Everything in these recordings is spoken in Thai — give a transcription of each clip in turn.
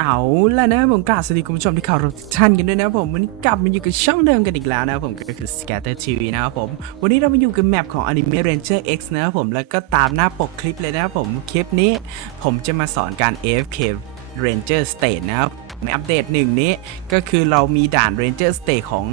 เอาล้วนะผมกราบสวัสดีคุณผู้ชมที่เคารพทุกท่านกันด้วยนะผมวันนี้กลับมาอยู่กับช่องเดิมกันอีกแล้วนะผมก็คือ Scatter TV นะครับผม วันนี้เรามาอยู่กับแมปของ Anime Ranger X นะครับผมแล้วก็ตามหน้าปกคลิปเลยนะครับผมคลิปนี้ ผมจะมาสอนการ AFK Ranger State นะครับในอัปเดตหนึ่งนี้ก็คือเรามีด่าน Ranger State ของ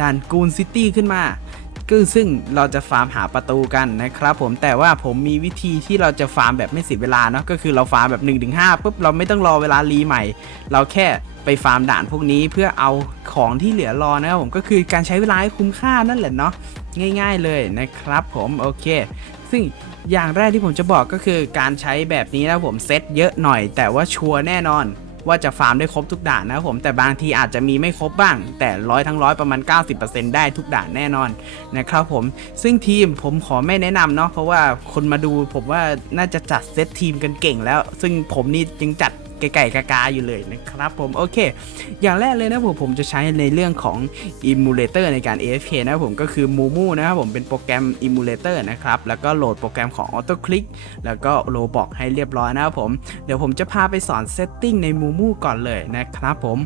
ด่าน Goon City ขึ้นมา ก็ซึ่งเราจะฟาร์มหาประตูกันนะครับผมแต่ว่าผมมีวิธีที่เราจะฟาร์มแบบไม่เสียเวลาเนาะก็คือเราฟาร์มแบบ1นถึงหปุ๊บเราไม่ต้องรอเวลารีใหม่ เราแค่ไปฟาร์มด่านพวกนี้เพื่อเอาของที่เหลือรอนะครับผมก็คือการใช้เวลาให้คุ้มค่านั่นแหละเนาะง่าย ๆเลยนะครับผมโอเค ซึ่งอย่างแรกที่ผมจะบอกก็คือการใช้แบบนี้นะผมเซตเยอะหน่อย แต่ว่าชัวร์แน่นอน ว่าจะฟาร์มได้ครบทุกด่านนะครับผมแต่บางทีอาจจะมีไม่ครบบ้าง แต่ร้อยทั้งร้อยประมาณ 90%ได้ทุกด่านแน่นอนนะครับผมซึ่งทีมผมขอไม่แนะนำเนาะเพราะว่าคนมาดูผมว่าน่าจะจัดเซตทีมกันเก่งแล้ว ซึ่งผมนี่ยังจัด ไก่ๆกาๆอยู่เลยนะครับผมโอเค อย่างแรกเลยนะผมผมจะใช้ในเรื่องของ Emulator ในการ AFK นะผมก็คือ Mumu นะครับผมเป็นโปรแกรม Emulator นะครับแล้วก็โหลดโปรแกรมของ Auto Click แล้วก็ Roblox ให้เรียบร้อยนะครับผมเดี๋ยวผมจะพาไปสอนเซตติ้งใน Mumu ก่อนเลยนะครับผม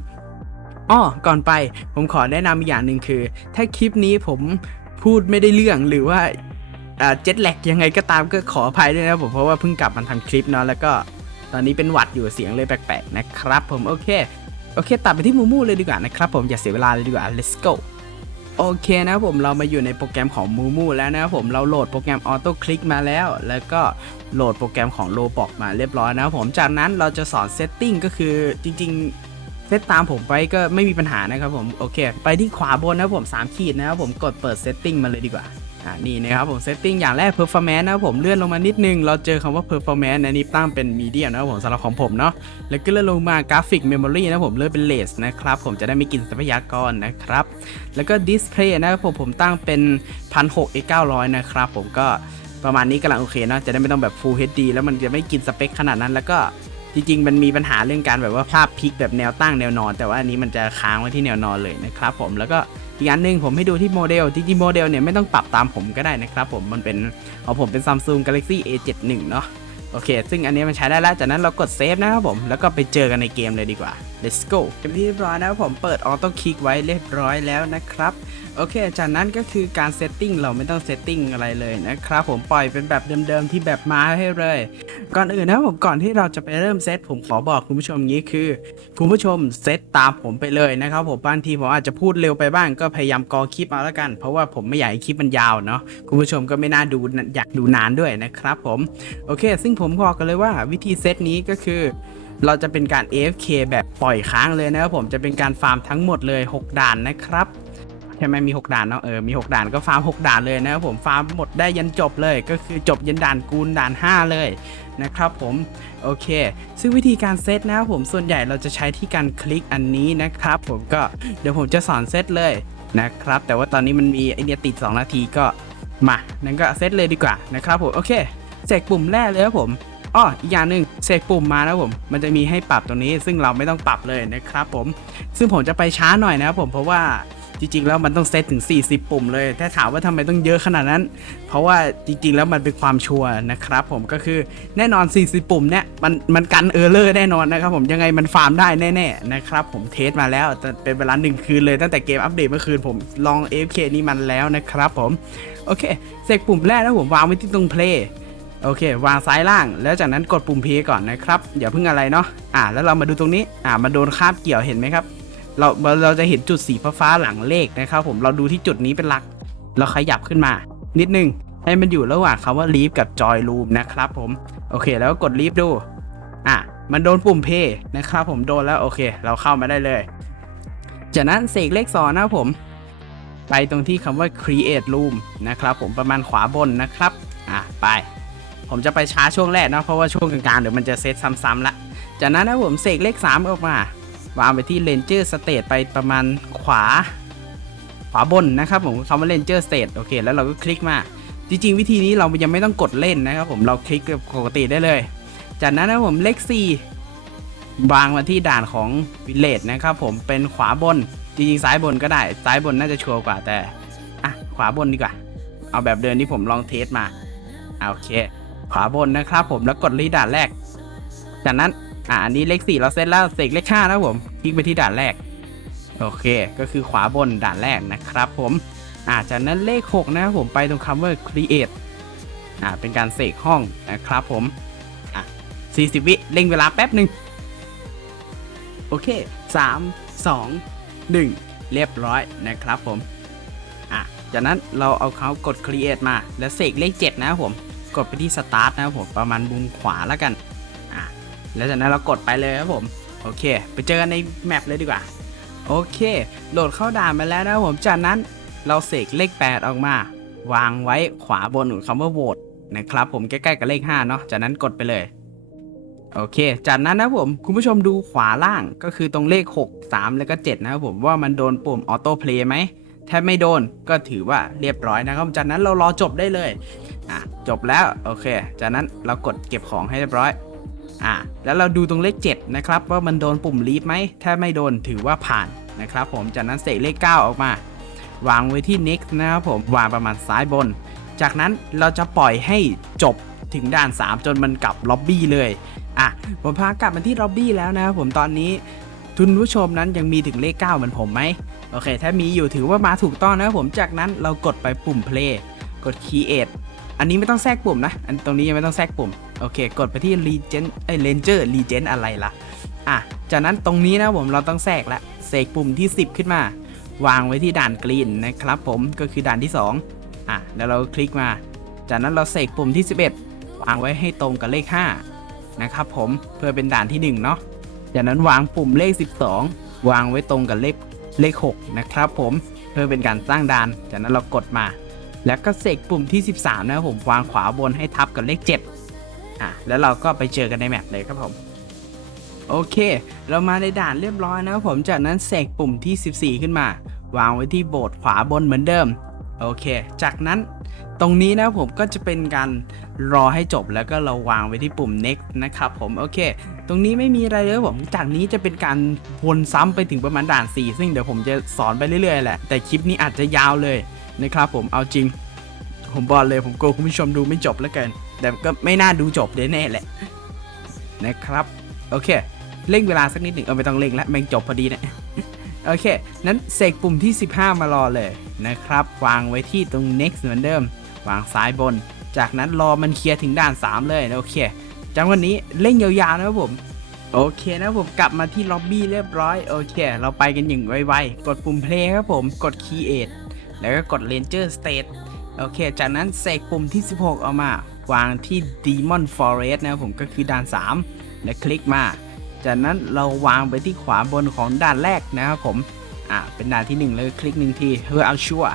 อ้อก่อนไปผมขอแนะนำอีกอย่างหนึ่งคือ ถ้าคลิปนี้ผมพูดไม่ได้เรื่องหรือว่าเจ็ตแลกยังไงก็ตามก็ขออภัยด้วยนะผมเพราะว่าเพิ่งกลับมาทำคลิปเนาะแล้วก็ ตอนนี้เป็นหวัดอยู่เสียงเลยแปลกๆนะครับ ผมโอเคโอเค ตัดไปที่มูมูเลยดีกว่านะครับผมอย่าเสียเวลาเลยดีกว่า let's go โอเคนะผมเรามาอยู่ในโปรแกรมของมูมูแล้วนะครับผมเราโหลดโปรแกรม Auto Click มาแล้ว แล้วก็โหลดโปรแกรมของ Roblox มาเรียบร้อยนะผมจากนั้นเราจะสอนเซตติ้งก็คือจริงๆ เซตตามผมไปก็ไม่มีปัญหานะครับผมโอเค ไปที่ขวาบนนะครับผม 3 ขีดนะครับผมกดเปิดเซตติ้งมาเลยดีกว่า อ่านี่นะครับผมเซตติ้งอย่างแรก performance นะครับผมเลื่อนลงมานิดนึง เราเจอคำว่า performance อันนี้ตั้งเป็น medium นะครับผมสำหรับของผมเนาะแล้วก็เลื่อนลงมากราฟิก memory นะผมเลื่อนเป็น less นะครับผมจะได้ไม่กินทรัพยากรนะครับ แล้วก็ display นะครับผมผมตั้งเป็น 1600 x 900 นะครับผมก็ประมาณนี้กำลังโอเคเนาะจะได้ไม่ต้องแบบ full HD แล้วมันจะไม่กินสเปคขนาดนั้นแล้วก็ จริงๆ มันมีปัญหาเรื่องการแบบว่าภาพพลิกแบบแนวตั้งแนวนอน แต่ว่าอันนี้มันจะค้างไว้ที่แนวนอนเลยนะครับผมแล้วก็อีกอันหนึ่งผมให้ดูที่โมเดลจริงๆโมเดลเนี่ยไม่ต้องปรับตามผมก็ได้นะครับผมมันเป็นของผมเป็น Samsung Galaxy A71 เนาะโอเค ซึ่งอันนี้มันใช้ได้แล้ว จากนั้นเรากดเซฟนะครับผม แล้วก็ไปเจอกันในเกมเลยดีกว่า let's go เกมที่เรียบร้อยนะครับผม เปิดออโต้คลิกไว้เรียบร้อยแล้วนะครับ โอเค จากนั้นก็คือการเซตติ้งเราไม่ต้องเซตติ้งอะไรเลยนะครับผมปล่อยเป็นแบบเดิมๆที่แบบมาให้เลย ก่อนอื่นนะผมก่อนที่เราจะไปเริ่มเซตผมขอบอกคุณผู้ชมงี้คือ คุณผู้ชมเซตตามผมไปเลยนะครับผมบางทีผมอาจจะพูดเร็วไปบ้างก็พยายามกอคลิปเอาแล้วกัน เพราะว่าผมไม่อยากให้คลิปมันยาวเนาะคุณผู้ชมก็ไม่น่าดูอยากดูนานด้วยนะครับผมโอเค ซึ่งผมบอกกันเลยว่าวิธีเซตนี้ก็คือเราจะเป็นการ AFK แบบปล่อยค้างเลยนะครับผมจะเป็นการฟาร์มทั้งหมดเลย 6 ด่านนะครับ ช่ไหมมี 6 ด่านเนาะเออมี 6 ด่านก็ฟาร์ม 6 ด่านเลยนะครับผมฟาร์มหมดได้ยันจบเลยก็คือจบยันด่านกูลด่าน 5 เลยนะครับผมโอเค ซึ่งวิธีการเซตนะครับผมส่วนใหญ่เราจะใช้ที่การคลิกอันนี้นะครับ ผมก็เดี๋ยวผมจะสอนเซตเลยนะครับ แต่ว่าตอนนี้มันมีไอเดียติด 2 นาทีก็มานั่นก็เซตเลยดีกว่านะครับผมโอเคเสกปุ่มแรกเลยครับผมอ้ออีกอย่างหนึ่งเสกปุ่มมานะผม มันจะมีให้ปรับตรงนี้ ซึ่งเราไม่ต้องปรับเลยนะครับผม ซึ่งผมจะไปช้าหน่อยนะครับผมเพราะว่า ริงๆ แล้วมันต้องเซตถึง 40 ปุ่มเลย ถ้าถามว่าทำไมต้องเยอะขนาดนั้น เพราะว่าจริงๆ แล้วมันเป็นความชัวร์นะครับผมก็คือแน่นอน 40 ปุ่มเนี่ยมันมันกันเออร์เลอร์แน่นอนนะครับผมยังไงมันฟาร์มได้แน่ๆนะครับผมเทสมาแล้วแต่เป็นเวลาหนึ่งคืนเลยตั้งแต่เกมอัปเดตเมื่อคืนผมลอง AFK นี่มันแล้วนะครับผมโอเคเสกปุ่มแรกนะผมวางไว้ที่ตรง play โอเค วางซ้ายล่างแล้วจากนั้นกดปุ่ม P ก่อนนะครับอย่าเพิ่งอะไรเนาะอ่าแล้วเรามาดูตรงนี้อ่ามาโดนคาบเกี่ยวเห็นไหมครับ เราเราจะเห็นจุดสีฟ้าๆหลังเลขนะครับผมเราดูที่จุดนี้เป็นหลัก เราขยับขึ้นมา นิดนึงให้มันอยู่ระหว่างคำว่า leave กับ joy room นะครับผม โอเค แล้วก็กด leave ดู อะ มันโดนปุ่ม P นะครับผมโดนแล้วโอเค เราเข้ามาได้เลย จากนั้นเสกเลขสองนะผม ไปตรงที่คำว่า create room นะครับผมประมาณขวาบนนะครับ อะ ไป ผมจะไปช้าช่วงแรกนะเพราะว่าช่วงกลางๆเดี๋ยวมันจะเซตซ้ำๆละ จากนั้นนะผมเสกเลข 3 ออกมา วางไปที่ Ranger State ไปประมาณขวา ขวาบนนะครับผมคำว่า Ranger State โอเค แล้วเราก็คลิกมา จริง ๆ วิธีนี้เรายังไม่ต้องกดเล่นนะครับผมเราคลิกแบบปกติได้เลย จากนั้นนะผมเลข4วางมาที่ด่านของ Village นะครับผมเป็นขวาบน จริงๆซ้ายบนก็ได้ ซ้ายบนน่าจะชัวร์กว่าแต่อะขวาบนดีกว่า เอาแบบเดินที่ผมลองเทสมาโอเค ขวาบนนะครับผมแล้วกดรีดด่านแรก จากนั้น อ่าอันนี้เลข4เราเซตแล้วเสกเลข5นะผมคลิกไปที่ด่านแรก โอเค ก็คือขวาบนด่านแรกนะครับผมอ่าจากนั้นเลข 6 นะครับผมไปตรงคำว่า create อ่าเป็นการเสกห้องนะครับผมอะ40 วิเร่งเวลาแป๊บหนึ่งโอเค 3 2 1 เรียบร้อยนะครับผมอะจากนั้นเราเอาเขากด create มาแล้วเสกเลข 7 นะครับผม กดไปที่ start นะครับผมประมาณมุมขวาแล้วกัน แล้วจากนั้นเรากดไปเลยครับผม โอเค ไปเจอกันในแมปเลยดีกว่า โอเค โหลดเข้าด่านมาแล้วนะผม จากนั้นเราเสกเลข 8 ออกมา วางไว้ขวาบนของคำว่าโหวตนะครับผมใกล้ๆกับเลข 5 เนาะ จากนั้นกดไปเลย โอเค จากนั้นนะผม คุณผู้ชมดูขวาล่างก็คือตรงเลข 6 3 แล้วก็ 7 นะครับผมว่ามันโดนปุ่มออโต้เพลย์ไหมถ้าไม่โดนก็ถือว่าเรียบร้อยนะครับ จากนั้นเรารอจบได้เลย อะ จบแล้ว โอเค จากนั้นเรากดเก็บของให้เรียบร้อย อะแล้วเราดูตรงเลข 7 นะครับ ว่ามันโดนปุ่มลีฟไหม ถ้าไม่โดนถือว่าผ่านนะครับผมจากนั้นเสกเลข 9 ออกมา วางไว้ที่ next นะครับผมวางประมาณซ้ายบน จากนั้นเราจะปล่อยให้จบถึงด่าน 3 จนมันกลับล็อบบี้เลยอะผมพากลับมาที่ล็อบบี้แล้วนะครับผมตอนนี้ทุนผู้ชมนั้นยังมีถึงเลข 9 เหมือนผมไหมโอเค ถ้ามีอยู่ถือว่ามาถูกต้องนะครับผมจากนั้นเรากดไปปุ่ม play กด create อันนี้ไม่ต้องแทรกปุ่มนะ อันตรงนี้ยังไม่ต้องแทรกปุ่ม โอเค กดไปที่ Legend เอ้ย Ranger Legend อะไรล่ะ อะ จากนั้นตรงนี้นะผมเราต้องแทรกละเสกปุ่มที่ 10 ขึ้นมา วางไว้ที่ด่านกรีนนะครับผมก็คือด่านที่ 2 อะ แล้วเราคลิกมา จากนั้นเราเสกปุ่มที่ 11 วางไว้ให้ตรงกับเลข 5 นะครับผมเพื่อเป็นด่านที่ 1 เนาะจากนั้นวางปุ่มเลข 12 วางไว้ตรงกับเลขเลข 6 นะครับผมเพื่อเป็นการสร้างด่าน จากนั้นเรากดมา แล้วก็เสกปุ่มที่ 13 นะครับผมวางขวาบนให้ทับกับเลข 7 อะแล้วเราก็ไปเจอกันในแมปเลยครับผม โอเค เรามาในด่านเรียบร้อยนะครับผมจากนั้นเสกปุ่มที่ 14 ขึ้นมา วางไว้ที่โบสถ์ขวาบนเหมือนเดิม โอเค จากนั้นตรงนี้นะครับผมก็จะเป็นการรอให้จบแล้วก็เราวางไว้ที่ปุ่ม next นะครับผมโอเค ตรงนี้ไม่มีอะไรเลยครับผมจากนี้จะเป็นการวนซ้ำไปถึงประมาณด่าน 4 ซึ่งเดี๋ยวผมจะสอนไปเรื่อยๆแหละแต่คลิปนี้อาจจะยาวเลยนะครับผมเอาจริง ผมบอกเลยผมกลัวคุณผู้ชมดูไม่จบแล้วกันแต่ก็ไม่น่าดูจบแน่แหละนะครับโอเคเร่งเวลาสักนิดหนึ่งเออไม่ต้องเร่งแล้วแม่งจบพอดีนะโอเค นั้นเสกปุ่มที่ 15 มารอเลยนะครับ วางไว้ที่ตรง next เหมือนเดิม วางซ้ายบน จากนั้นรอมันเคลียร์ถึงด่าน 3 เลยโอเคจังวันนี้เร่งยาวๆนะครับผม โอเคนะผมกลับมาที่ล็อบบี้เรียบร้อยโอเค เราไปกันอย่างไวๆ กดปุ่ม play ครับผม กด create แล้วก็กด ranger state โอเค จากนั้นเสกปุ่มที่ 16เอามา วางที่ demon forest นะครับผมก็คือด่าน 3 และคลิกมา จากนั้นเราวางไปที่ขวาบนของด่านแรกนะครับผม อ่าเป็นด่านที่ 1 เลยคลิกหนึ่งทีเพื่อเอาชัวร์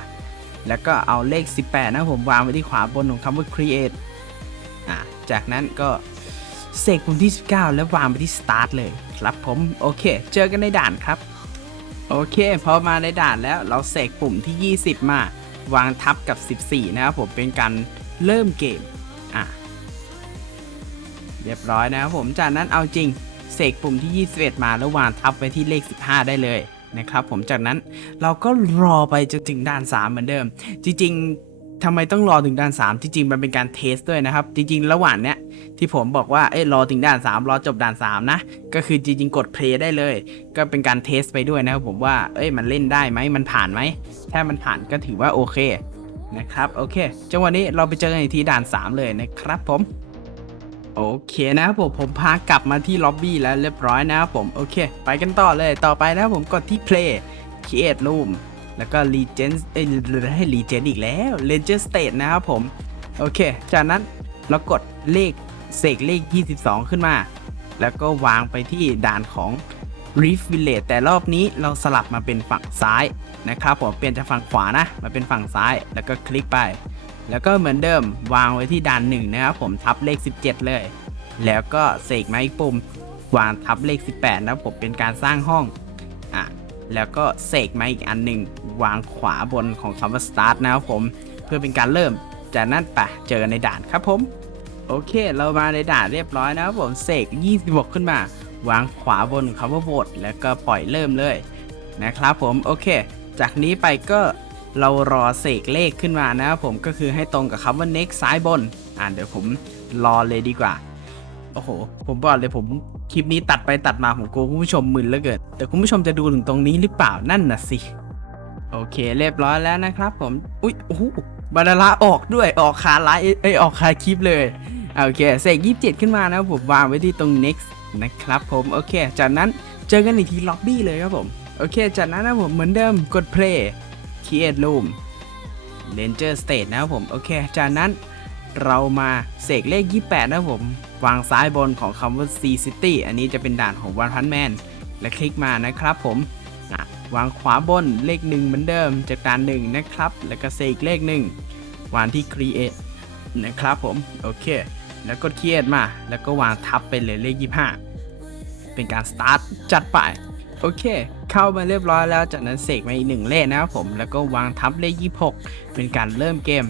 แล้วก็เอาเลข 18 นะครับผมวางไว้ที่ขวาบนของคำว่า create อ่าจากนั้นก็เสกปุ่มที่ 19 แล้ววางไปที่ start เลยครับผม โอเค เจอกันในด่านครับ โอเค พอมาในด่านแล้วเราเสกปุ่มที่ 20 มา วางทับกับ 14 นะครับผมเป็นการเริ่มเกม เรียบร้อยนะครับผมจากนั้นเอาจริงเสกปุ่มที่ 21 มาแล้ววางทับไว้ที่เลข 15 ได้เลยนะครับผมจากนั้นเราก็รอไปจนถึงด่าน 3 เหมือนเดิม จริงๆทำไมต้องรอถึงด่าน3จริงๆมันเป็นการเทสด้วยนะครับ จริงๆ ระหว่างเนี้ยที่ผมบอกว่าเอ้ยรอถึงด่าน 3 รอจบด่าน 3 นะ ก็คือจริงๆ กดเพลย์ได้เลย ก็เป็นการเทสไปด้วยนะครับผมว่าเอ้ยมันเล่นได้ไหมมันผ่านไหมถ้ามันผ่านก็ถือว่าโอเคนะครับโอเคจังหวะนี้เราไปเจอกันอีกทีด่าน 3 เลยนะครับผม โอเคนะครับผมผมพากลับมาที่ล็อบบี้แล้วเรียบร้อยนะครับผมโอเค ไปกันต่อเลยต่อไปนะครับผมกดที่ play create room แล้วก็ legend เอ้ยให้ legend อีกแล้ว ranger state นะครับผม โอเค จากนั้นเรากดเลขเสกเลข 22 ขึ้นมา แล้วก็วางไปที่ด่านของ Reef Village แต่รอบนี้เราสลับมาเป็นฝั่งซ้ายนะครับผมเปลี่ยนจากฝั่งขวานะ มาเป็นฝั่งซ้ายแล้วก็คลิกไป แล้วก็เหมือนเดิมวางไว้ที่ด่านหนึ่งนะครับผมทับเลข 17 เลย แล้วก็เสกมาอีกปุ่มวางทับเลข 18นะครับผมเป็นการสร้างห้องอะแล้วก็เสกมาอีกอันหนึ่งวางขวาบนของคำว่า start นะครับผมเพื่อเป็นการเริ่มจากนั้นไปเจอกันในด่านครับผมโอเค เรามาในด่านเรียบร้อยนะครับผมเสก26 ขึ้นมา วางขวาบนคำว่าโหวตแล้วก็ปล่อยเริ่มเลยนะครับผมโอเค จากนี้ไปก็ เรารอเสกเลขขึ้นมานะครับผมก็คือให้ตรงกับคำว่า next ซ้ายบน อ่าเดี๋ยวผมรอเลยดีกว่า โอ้โห ผมบอกเลยผมคลิปนี้ตัดไปตัดมาผมกลัวคุณผู้ชมมึนเหลือเกินแต่คุณผู้ชมจะดูถึงตรงนี้หรือเปล่านั่นน่ะสิ โอเคเรียบร้อยแล้วนะครับผม อุ๊ยโอ้โหบานาลาออกด้วยออกคาไลฟ์เอ้ยออกคาคลิปเลยโอเคเสกยี่สิบเจ็ดขึ้นมานะครับผมวางไว้ที่ตรง next นะครับผมโอเค จากนั้นเจอกันอีกทีล็อบบี้เลยครับผม โอเค จากนั้นนะผมเหมือนเดิมกด play create room ranger state นะครับผม โอเค จากนั้นเรามาเสกเลข 28 นะครับผม วางซ้ายบนของคำว่า C City อันนี้จะเป็นด่านของ One Punch Man และคลิกมานะครับผม วางขวาบนเลข 1 เหมือนเดิม จากด่าน1นะครับ แล้วก็เสกเลข 1 วางที่ create นะครับผม โอเค แล้วกด create มา แล้วก็วางทับไปเลยเลข 25 เป็นการ start จัดไป โอเค เข้ามาเรียบร้อยแล้ว จากนั้นเสกมาอีกหนึ่งเลขนะครับผมแล้วก็วางทับเลข26เป็นการเริ่มเกม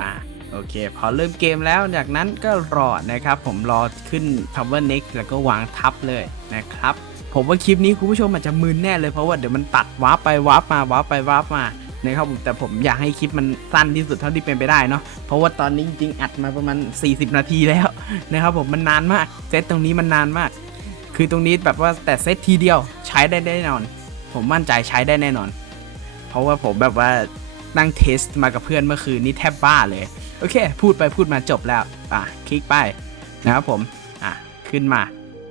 อ่าโอเค พอเริ่มเกมแล้วจากนั้นก็รอนะครับ ผมรอขึ้นคำว่า next แล้วก็วางทับเลยนะครับ ผมว่าคลิปนี้คุณผู้ชมอาจจะมึนแน่เลยเพราะว่าเดี๋ยวมันตัดวาร์ปไปวาร์ปมาวาร์ปไปวาร์ปมานะครับผมแต่ผมอยากให้คลิปมันสั้นที่สุดเท่าที่เป็นไปได้เนาะเพราะว่าตอนนี้จริงๆอัดมาประมาณ 40 นาทีแล้วนะครับผมมันนานมากเซตตรงนี้มันนานมาก คือตรงนี้แบบว่าแต่เซตทีเดียวใช้ได้แน่นอน ผมมั่นใจใช้ได้แน่นอน เพราะว่าผมแบบว่านั่งเทสมากับเพื่อนเมื่อคืนนี้แทบบ้าเลย โอเค พูดไปพูดมาจบแล้ว อะ คลิกไปนะครับผม อะ ขึ้นมา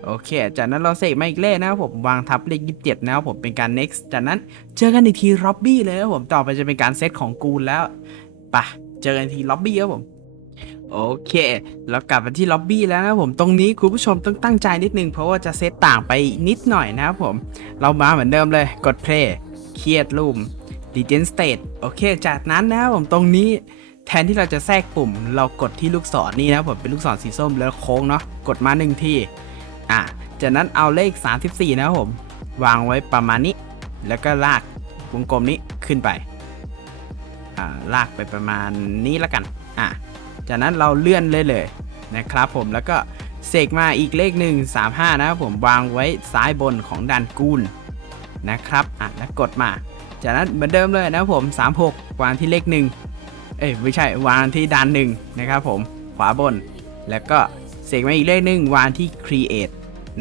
โอเค จากนั้นเราเสกมาอีกเลขนะครับผมวางทับเลข27นะครับผมเป็นการ next จากนั้นเจอกันอีกทีล็อบบี้เลยครับผมต่อไปจะเป็นการเซตของกูลแล้วปะเจอกันทีล็อบบี้ครับผม โอเค แล้วกลับมาที่ล็อบบี้แล้วนะผมตรงนี้คุณผู้ชมต้องตั้งใจนิดนึงเพราะว่าจะเซตต่างไปนิดหน่อยนะครับผม เรามาเหมือนเดิมเลยกด play เครียดรูม Legend State โอเค จากนั้นนะครับผมตรงนี้แทนที่เราจะแทรกปุ่ม เรากดที่ลูกศรนี่นะผมเป็นลูกศรสีส้มแล้วโค้งเนาะกดมาหนึ่งทีอะจากนั้นเอาเลข 34 นะครับผม วางไว้ประมาณนี้ แล้วก็ลากวงกลมนี้ขึ้นไปอ่าลากไปประมาณนี้แล้วกันอะ จากนั้นเราเลื่อนเลยเลยนะครับผมแล้วก็เสกมาอีกเลขหนึ่ง35 นะครับผมวางไว้ซ้ายบนของดันกูลนะครับอะแล้วกดมา จากนั้นเหมือนเดิมเลยนะครับผม 36 วางที่เลขหนึ่งเอ้ยไม่ใช่วางที่ดันหนึ่งนะครับผมขวาบน แล้วก็เสกมาอีกเลขหนึ่งวางที่ create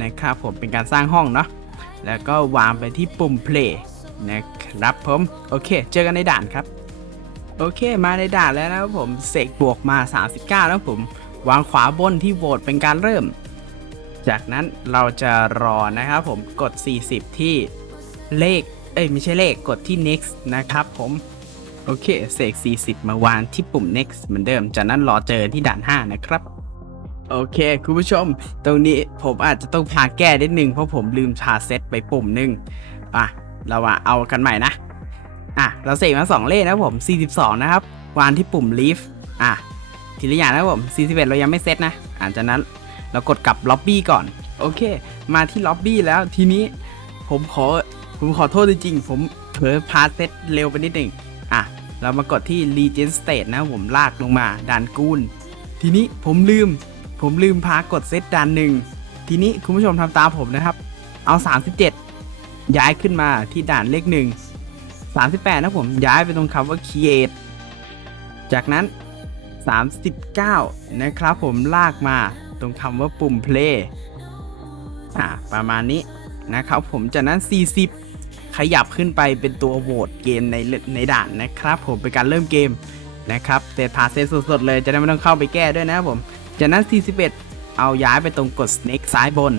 นะครับผมเป็นการสร้างห้องเนาะแล้วก็วางไปที่ปุ่ม play นะครับผม โอเค เจอกันในด่านครับ โอเคมาในด่านแล้วนะครับผมเสกบวกมา 39 แล้วผม วางขวาบนที่โหวตเป็นการเริ่ม จากนั้นเราจะรอนะครับผมกด 40 ที่เลข เอ้ยไม่ใช่เลขกดที่ next นะครับผม โอเคเสก 40 มาวางที่ปุ่ม next เหมือนเดิม จากนั้นรอเจอที่ด่าน 5 นะครับ โอเค คุณผู้ชม ตรงนี้ผมอาจจะต้องพาแก้นิดนึงเพราะผมลืมชาเซตไปปุ่มหนึ่งอะ เรามาเอากันใหม่นะ อะเราเสกมา2เลขนะครับผม 42 นะครับ วางที่ปุ่ม leave อะทีละอย่างนะครับผม 41 เรายังไม่เซตนะอะจากนั้นเรากดกลับล็อบบี้ก่อน โอเค มาที่ล็อบบี้แล้วทีนี้ผมขอผมขอโทษจริงๆ ผมเผลอพาเซตเร็วไปนิดหนึ่งอะ เรามากดที่ Legend State นะผมลากลงมาด่านกูลทีนี้ผมลืม ผมลืมพากดเซตด่านหนึ่งทีนี้คุณผู้ชมทำตามผมนะครับ เอา 37 ย้ายขึ้นมาที่ด่านเลขหนึ่ง 38 นะผมย้ายไปตรงคำว่า create จากนั้น 39 นะครับผมลากมาตรงคำว่าปุ่ม play อ่าประมาณนี้นะครับผมจากนั้น 40 ขยับขึ้นไปเป็นตัวโหวตเกมในในด่านนะครับผมเป็นการเริ่มเกมนะครับเซตพาเซตสดๆเลยจะได้ไม่ต้องเข้าไปแก้ด้วยนะครับผมจากนั้น 41 เอาย้ายไปตรงกด snake ซ้ายบน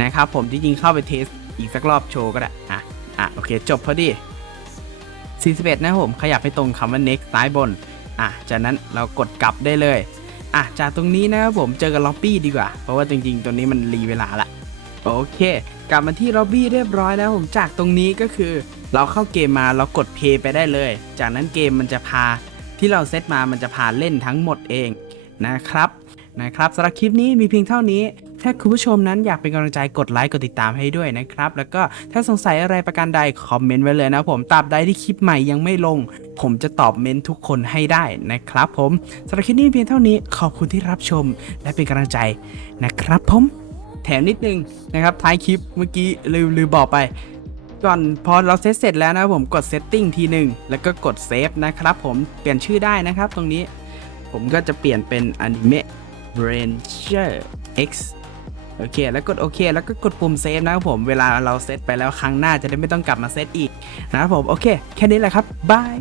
นะครับผมจริงๆเข้าไปเทสอีกสักรอบโชว์ก็ได้อะอะโอเคจบพอดี 41 นะผมขยับให้ตรงคำว่า next ซ้ายบน อะ จากนั้นเรากดกลับได้เลย อะ จากตรงนี้นะครับผมเจอกับล็อบบี้ดีกว่า เพราะว่าจริงๆ ตัวนี้มันรีเวลาละ โอเค กลับมาที่ล็อบบี้เรียบร้อยแล้วผมจากตรงนี้ก็คือ เราเข้าเกมมาเรากดเพย์ไปได้เลย จากนั้นเกมมันจะพาที่เราเซตมามันจะพาเล่นทั้งหมดเองนะครับนะครับสำหรับคลิปนี้มีเพียงเท่านี้ ถ้าคุณผู้ชมนั้นอยากเป็นกำลังใจกดไลค์กดติดตามให้ด้วยนะครับ แล้วก็ถ้าสงสัยอะไรประการใดคอมเมนต์ไว้เลยนะผมตราบใดที่คลิปใหม่ยังไม่ลง ผมจะตอบเมนทุกคนให้ได้นะครับ ผมสำหรับคลิปนี้เพียงเท่านี้ขอบคุณที่รับชมและเป็นกำลังใจนะครับ ผมแถมนิดนึงนะครับท้ายคลิปเมื่อกี้ลืมลืมบอกไปก่อนพอเราเซตเสร็จแล้วนะผมกดเซตติ้งทีหนึ่งแล้วก็กดเซฟนะครับผมเปลี่ยนชื่อได้นะครับตรงนี้ ผมก็จะเปลี่ยนเป็นอนิเมะ Ranger X โอเค แล้วกดโอเค แล้วก็กดปุ่มเซฟนะครับผมเวลาเราเซตไปแล้วครั้งหน้าจะได้ไม่ต้องกลับมาเซตอีกนะครับผมโอเค แค่นี้แหละครับบาย